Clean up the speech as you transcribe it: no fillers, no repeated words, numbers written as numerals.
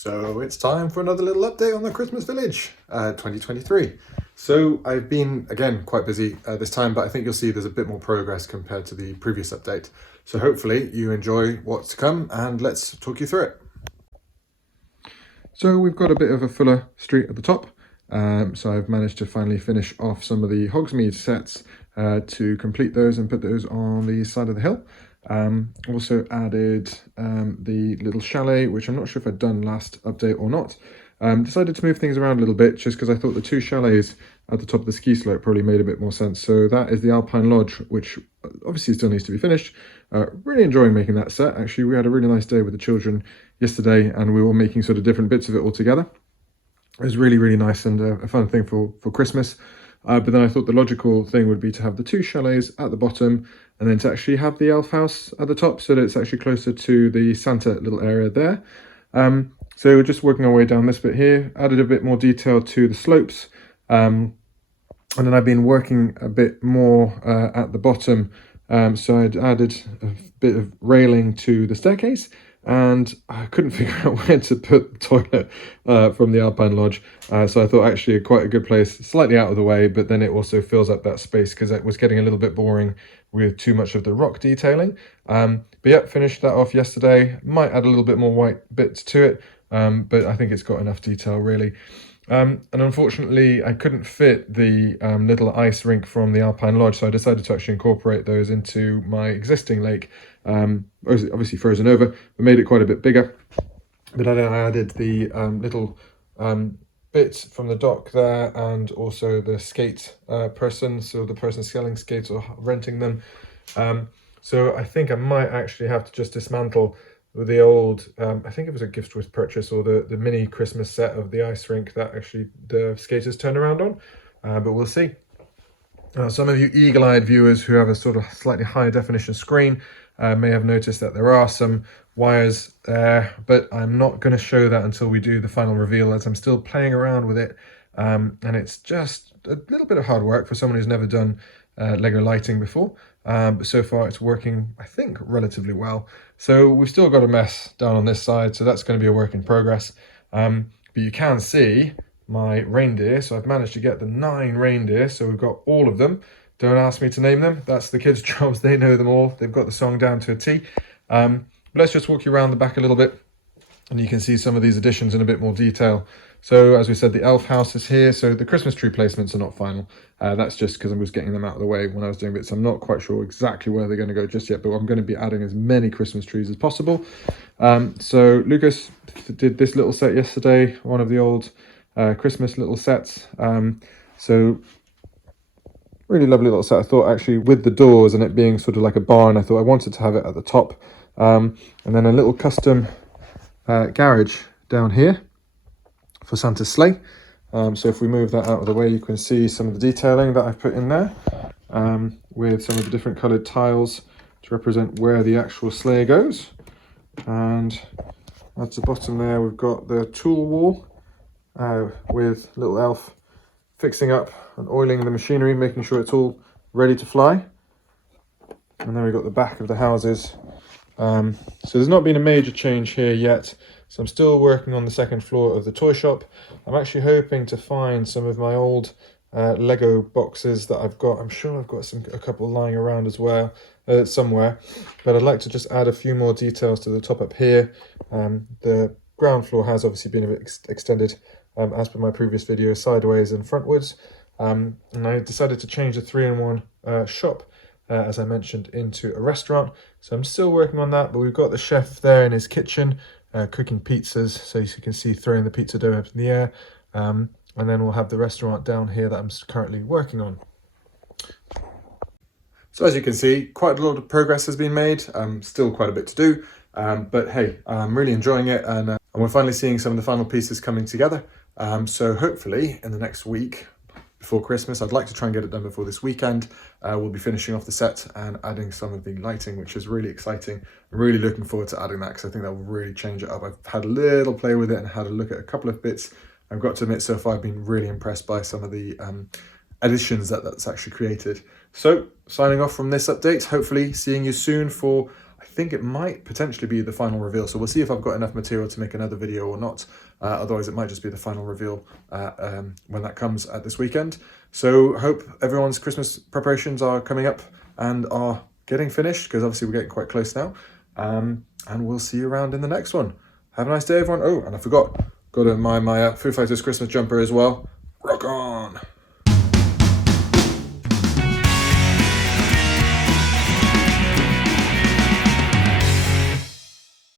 So it's time for another little update on the Christmas Village 2023. So I've been, again, quite busy this time, but I think you'll see there's a bit more progress compared to the previous update. So hopefully you enjoy what's to come, and let's talk you through it. So we've got a bit of a fuller street at the top. So I've managed to finally finish off some of the Hogsmeade sets to complete those and put those on the side of the hill. Also added the little chalet, which I'm not sure if I'd done last update or not. Decided to move things around a little bit just because I thought the two chalets at the top of the ski slope probably made a bit more sense. So that is the Alpine Lodge, which obviously still needs to be finished. Really enjoying making that set. Actually, we had a really nice day with the children yesterday and we were making sort of different bits of it all together. It was really, really nice and a fun thing for Christmas. But then I thought the logical thing would be to have the two chalets at the bottom and then to actually have the elf house at the top so that it's actually closer to the Santa little area there. So we're just working our way down this bit here, added a bit more detail to the slopes. And then I've been working a bit more at the bottom. So I'd added a bit of railing to the staircase, and I couldn't figure out where to put the toilet from the Alpine Lodge. So I thought actually quite a good place, slightly out of the way, but then it also fills up that space because it was getting a little bit boring with too much of the rock detailing. But yeah, finished that off yesterday. Might add a little bit more white bits to it, but I think it's got enough detail really. And unfortunately, I couldn't fit the little ice rink from the Alpine Lodge, so I decided to actually incorporate those into my existing lake. Obviously frozen over, but made it quite a bit bigger. But I added the little bit from the dock there, and also the skate person, so the person selling skates or renting them. So I think I might actually have to just dismantle the old, I think it was a gift with purchase, or the mini Christmas set of the ice rink that actually the skaters turn around on, but we'll see. Some of you eagle-eyed viewers who have a sort of slightly higher definition screen may have noticed that there are some wires there, but I'm not going to show that until we do the final reveal, as I'm still playing around with it, and it's just a little bit of hard work for someone who's never done Lego lighting before, but so far it's working, I think, relatively well. So we've still got a mess down on this side, so that's going to be a work in progress. But you can see my reindeer, so I've managed to get the 9 reindeer, so we've got all of them. Don't ask me to name them, that's the kids' jobs, they know them all, they've got the song down to a T. But let's just walk you around the back a little bit, and you can see some of these additions in a bit more detail. So as we said, the elf house is here, so the Christmas tree placements are not final. That's just because I was getting them out of the way when I was doing bits. I'm not quite sure exactly where they're going to go just yet, but I'm going to be adding as many Christmas trees as possible. So Lucas did this little set yesterday, one of the old Christmas little sets. So really lovely little set. I thought actually with the doors and it being sort of like a barn, I thought I wanted to have it at the top. And then a little custom garage down here for Santa's sleigh. So if we move that out of the way, you can see some of the detailing that I've put in there, with some of the different coloured tiles to represent where the actual sleigh goes. And at the bottom there, we've got the tool wall with little elf fixing up and oiling the machinery, making sure it's all ready to fly. And then we've got the back of the houses. So there's not been a major change here yet. So I'm still working on the second floor of the toy shop. I'm actually hoping to find some of my old Lego boxes that I've got. I'm sure I've got a couple lying around as well, somewhere. But I'd like to just add a few more details to the top up here. The ground floor has obviously been a bit extended, as per my previous video, sideways and frontwards. And I decided to change the 3-in-1 shop, as I mentioned, into a restaurant. So I'm still working on that, but we've got the chef there in his kitchen cooking pizzas, so you can see throwing the pizza dough up in the air. And then we'll have the restaurant down here that I'm currently working on. So as you can see, quite a lot of progress has been made. Still quite a bit to do, but hey, I'm really enjoying it, and we're finally seeing some of the final pieces coming together. So hopefully in the next week, before Christmas, I'd like to try and get it done before this weekend. We'll be finishing off the set and adding some of the lighting, which is really exciting. I'm really looking forward to adding that because I think that will really change it up. I've had a little play with it and had a look at a couple of bits. I've got to admit, so far I've been really impressed by some of the additions that's actually created. So signing off from this update, hopefully seeing you soon for I think it might potentially be the final reveal. So we'll see if I've got enough material to make another video or not. Otherwise, it might just be the final reveal when that comes at this weekend. So hope everyone's Christmas preparations are coming up and are getting finished, because obviously we're getting quite close now. And we'll see you around in the next one. Have a nice day, everyone. Oh, and I forgot, got my Foo Fighters Christmas jumper as well. Rock on!